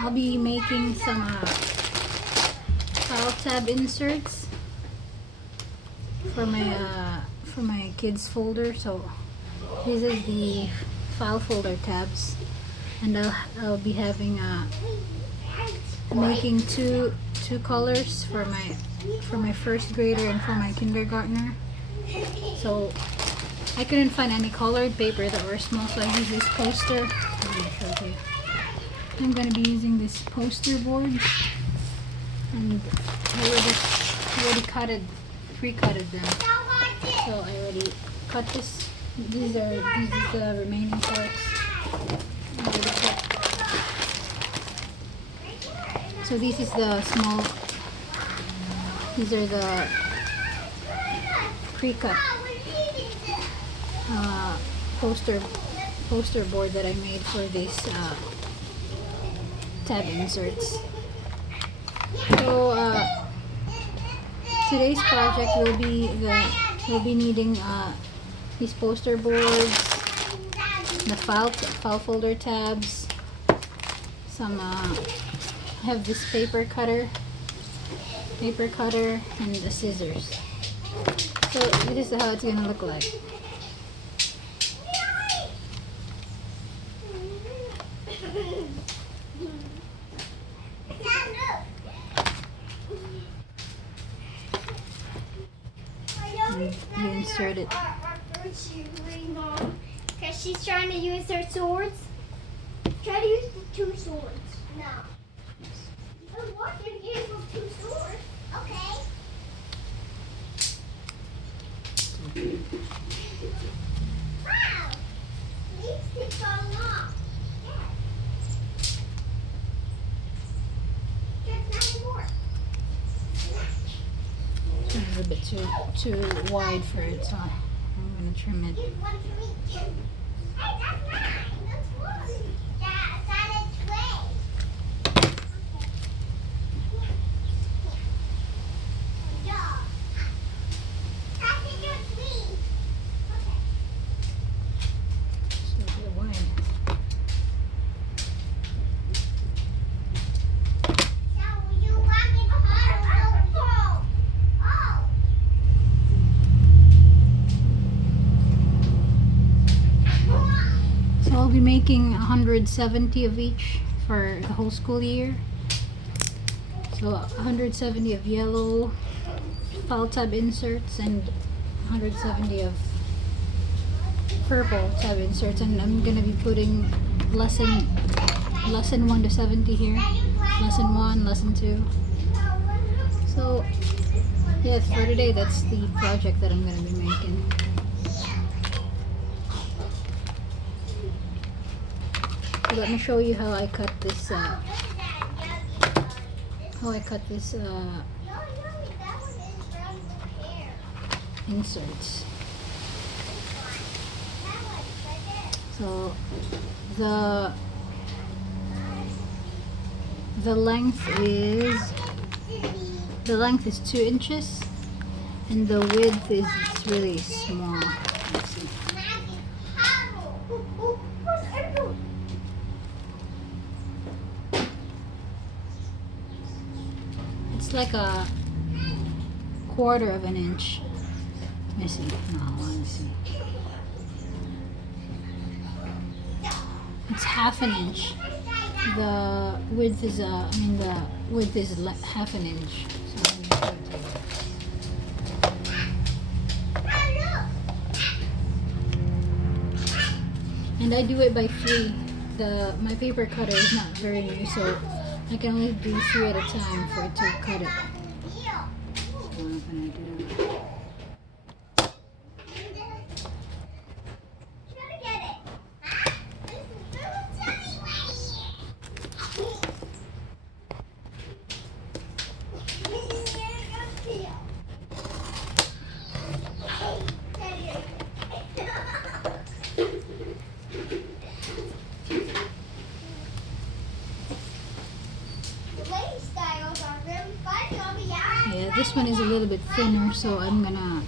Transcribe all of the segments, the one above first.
I'll be making some file tab inserts for my kids folder. So this is the file folder tabs, and I'll be having making two colors for my first grader and for my kindergartner. So I couldn't find any colored paper that were small, so I used this poster. I'm gonna be using this poster board, and I already pre-cutted them. So I already cut this. These are the remaining parts. So this is the small. These are the pre-cut poster board that I made for this tab inserts. So today's project will be needing these poster boards, the file folder tabs, some I have this paper cutter, and the scissors. So this is how it's gonna look like. And you insert it. Because she's trying to use her swords. Try to use the two swords. No. What? You gave her two swords. Okay. Wow. These sticks are long. Yes. Just nothing more. It's a little bit too wide for it, so I'm gonna trim it. Here's one for me too. Hey, that's mine. That's one. That's on a tray. Yeah. I think it's me. Okay. It's a little bit wide. Now will you walk in the hall? Oh. So I'll be making 170 of each for the whole school year. So 170 of yellow file tab inserts and 170 of purple tab inserts, and I'm gonna be putting lesson 1 to 70 here, lesson 1, lesson 2. So yes, for today that's the project that I'm gonna be making. So let me show you how I cut this inserts. So the length is 2 inches, and the width is really small. Let's see. It's like a quarter of an inch. Let me see. No, let me see. It's half an inch. The width is half an inch. So let me show it to you. And I do it by 3. My paper cutter is not very new, so I can only do 3 at a time for it to cut it. So I'm gonna do. Yeah, this one is a little bit thinner, so I'm gonna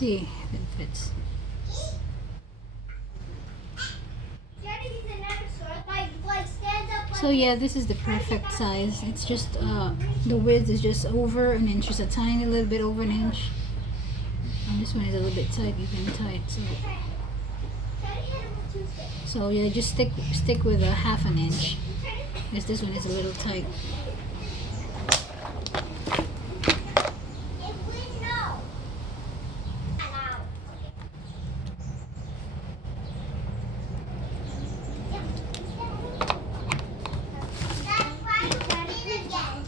see if it fits. Daddy, use another sword. Like stand up. So yeah, this is the perfect size. It's just the width is just over an inch, just a tiny little bit over an inch. And this one is a little bit tight, even tight. Daddy hit him with two sticks. So yeah, just stick with a half an inch. Because this one is a little tight. If we know. Now. That's why you did it again.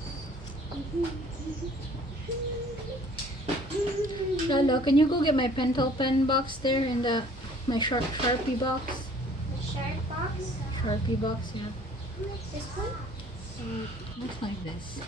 Lalo, can you go get my pentel pen box there in my Sharpie box? The shirt box. Sharpie box, yeah. This one. Looks like this.